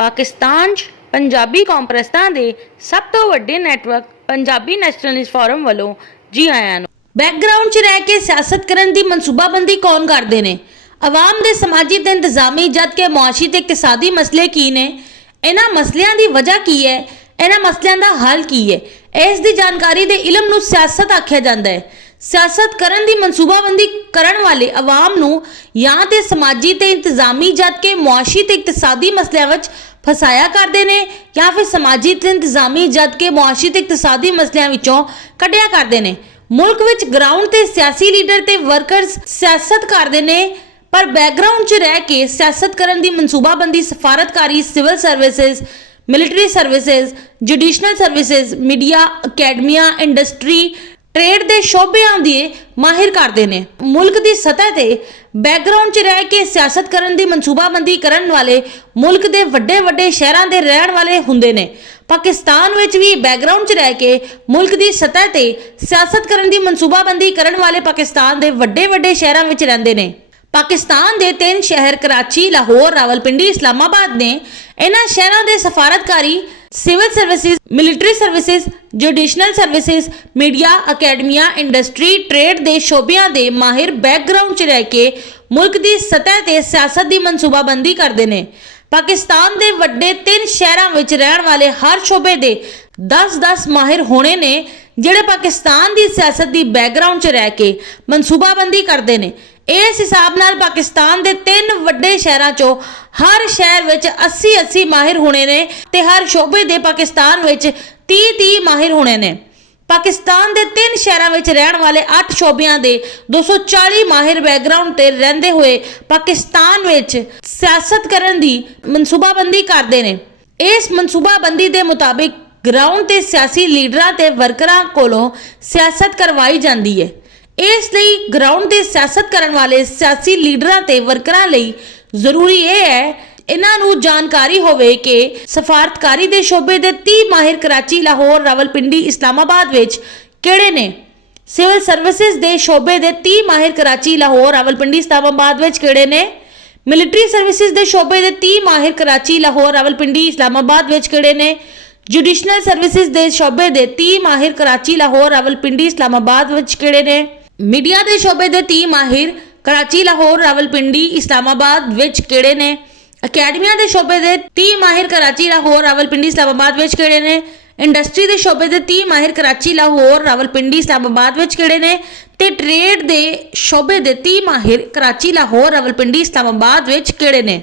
पाकिस्तान 'ਚ पंजाबी कॉन्फ्रेंसां दे सब तो वड्डे नैटवर्क पंजाबी नैशनलिस्ट फोरम वालों जी आयां नूं। बैकग्राउंड 'ਚ ਰਹਿ ਕੇ ਸਿਆਸਤ ਕਰਨ ਦੀ ਮਨਸੂਬਾਬੰਦੀ ਕੌਣ ਕਰਦੇ ਨੇ? ਆਵਾਮ ਦੇ ਸਮਾਜੀ ਤੇ ਇੰਤਜ਼ਾਮੀ ਜਦ ਕਿ ਮੁਆਸ਼ੀ ਤੇ ਇਕਤਸਾਦੀ ਮਸਲੇ ਕੀ ਨੇ? ਇਹਨਾਂ ਮਸਲਿਆਂ ਦੀ ਵਜ੍ਹਾ ਕੀ ਹੈ? ਇਹਨਾਂ ਮਸਲਿਆਂ ਦਾ ਹੱਲ ਕੀ ਹੈ? ਇਸ ਦੀ ਜਾਣਕਾਰੀ ਦੇ ਇਲਮ ਨੂੰ ਸਿਆਸਤ ਆਖਿਆ ਜਾਂਦਾ ਹੈ। ਸਿਆਸਤ ਕਰਨ ਦੀ ਮਨਸੂਬਾਬੰਦੀ ਕਰਨ ਵਾਲੇ ਆਵਾਮ ਨੂੰ ਜਾਂ ਤੇ ਸਮਾਜੀ ਤੇ ਇੰਤਜ਼ਾਮੀ ਜਦ ਕਿ ਮੁਆਸ਼ੀ ਤੇ ਇਕਤਸਾਦੀ ਮਸਲਿਆਂ ਵਿੱਚ ਫਸਾਇਆ ਕਰਦੇ ਨੇ ਜਾਂ ਫਿਰ ਸਮਾਜੀ ਤੇ ਇੰਤਜ਼ਾਮੀ ਜਦ ਕਿ ਮੁਆਸ਼ੀ ਤੇ ਇਕਤਸਾਦੀ ਮਸਲਿਆਂ ਵਿੱਚੋਂ ਕੱਢਿਆ ਕਰਦੇ ਨੇ। ਮੁਲਕ ਵਿੱਚ ਗਰਾਊਂਡ ਤੇ ਸਿਆਸੀ ਲੀਡਰ ਤੇ ਵਰਕਰਸ ਸਿਆਸਤ ਕਰਦੇ ਨੇ ਪਰ बैकग्राउंड 'ਚ ਰਹਿ ਕੇ ਸਿਆਸਤ ਕਰਨ ਦੀ ਮਨਸੂਬਾਬੰਦੀ ਸਫਾਰਤਕਾਰੀ, civil services, military services, judicial services, media, ਅਕੈਡਮੀਆਂ, ਇੰਡਸਟਰੀ, ट्रेड ਦੇ ਸ਼ੋਬਿਆਂ ਦੇ ਮਾਹਿਰ ਕਰਦੇ ਨੇ। ਮੁਲਕ ਦੀ ਸਤਹ ਤੇ बैकग्राउंड 'ਚ ਰਹਿ ਕੇ ਸਿਆਸਤ ਕਰਨ ਦੀ ਮਨਸੂਬਾਬੰਦੀ ਕਰਨ ਵਾਲੇ ਮੁਲਕ ਦੇ ਵੱਡੇ ਸ਼ਹਿਰਾਂ ਦੇ ਰਹਿਣ ਵਾਲੇ ਹੁੰਦੇ ਨੇ। ਪਾਕਿਸਤਾਨ ਵਿੱਚ ਵੀ बैकग्राउंड 'ਚ ਰਹਿ ਕੇ ਮੁਲਕ ਦੀ ਸਤਹ ਤੇ ਸਿਆਸਤ ਕਰਨ ਦੀ ਮਨਸੂਬਾਬੰਦੀ ਕਰਨ ਵਾਲੇ ਪਾਕਿਸਤਾਨ ਦੇ ਵੱਡੇ ਸ਼ਹਿਰਾਂ ਵਿੱਚ ਰਹਿੰਦੇ ਨੇ। पाकिस्तान के 3 शहर कराची, लाहौर, रावलपिंडी, इस्लामाबाद ने इन्हां शहरों के सफारतकारी, civil services, military services, judicial services, media, अकैडमियां, इंडस्ट्री, ट्रेड के शोबियां के माहिर बैकग्राउंड 'ਚ रह के मुल्क की सतह ते सियासत की मनसूबाबंदी करते हैं। पाकिस्तान के वड्डे 3 शहरों में रहने वाले हर शोबे के 10 माहिर होने ने जिहड़े पाकिस्तान की सियासत की बैकग्राउंड 'ਚ रह के मनसूबाबंदी करते हैं। इस हिसाब नाल पाकिस्तान के 3 वड्डे शहरों चों हर शहर विच 80 माहिर होने ने ते हर शोबे दे पाकिस्तान विच 30 माहिर होने ने। पाकिस्तान के 3 शहरों विच रहण वाले 8 शोबियां दे 240 माहिर बैकग्राउंड ते रहंदे हुए पाकिस्तान विच सियासत करन दी मनसूबाबंदी करदे ने। इस मनसूबाबंदी दे मुताबिक ग्राउंड ते सियासी लीडरां ते वरकरां कोलों सियासत करवाई जाती है। इस ਲਈ ग्राउंड ਤੇ ਸਿਆਸਤ ਕਰਨ ਵਾਲੇ ਸਿਆਸੀ ਲੀਡਰਾਂ ਤੇ ਵਰਕਰਾਂ ਲਈ ਜ਼ਰੂਰੀ ਇਹ ਹੈ ਇਹਨਾਂ ਨੂੰ ਜਾਣਕਾਰੀ ਹੋਵੇ ਕਿ ਸਫਾਰਤਕਾਰੀ ਦੇ ਸ਼ੋਬੇ ਦੇ 30 ਮਾਹਿਰ ਕਰਾਚੀ, ਲਾਹੌਰ, ਰਾਵਲਪਿੰਡੀ, ਇਸਲਾਮਾਬਾਦ ਵਿੱਚ ਕਿਹੜੇ ਨੇ। ਸਿਵਲ ਸਰਵਿਸਿਜ਼ ਦੇ ਸ਼ੋਬੇ ਦੇ 30 ਮਾਹਿਰ ਕਰਾਚੀ, ਲਾਹੌਰ, ਰਾਵਲਪਿੰਡੀ, ਇਸਲਾਮਾਬਾਦ ਵਿੱਚ ਕਿਹੜੇ ਨੇ। ਮਿਲਟਰੀ ਸਰਵਿਸਿਜ਼ ਦੇ ਸ਼ੋਬੇ ਦੇ 30 ਮਾਹਿਰ ਕਰਾਚੀ, ਲਾਹੌਰ, ਰਾਵਲਪਿੰਡੀ, ਇਸਲਾਮਾਬਾਦ ਵਿੱਚ ਕਿਹੜੇ ਨੇ। ਜੁਡੀਸ਼ਨਲ ਸਰਵਿਸਿਜ਼ ਦੇ ਸ਼ੋਬੇ ਦੇ 30 ਮਾਹਿਰ ਕਰਾਚੀ, ਲਾਹੌਰ, ਰਾਵਲਪਿੰਡੀ, ਇਸਲਾਮਾਬਾਦ ਵਿੱਚ ਕਿਹੜੇ ਨੇ। मीडिया के शोबे के 30 माहिर कराची, लाहौर, रावलपिंडी, इस्लामाबाद विच किहड़े ने। अकैडमियां के शोबे के 30 माहिर कराची, लाहौर, रावलपिंडी, इस्लामाबाद विच किहड़े ने। इंडस्ट्री के शोबे के 30 माहिर कराची, लाहौर, रावलपिंडी, इस्लामाबाद विच किहड़े ने ते ट्रेड के शोबे के 30 माहिर कराची, लाहौर, रावलपिंडी, इस्लामाबाद विच किहड़े ने।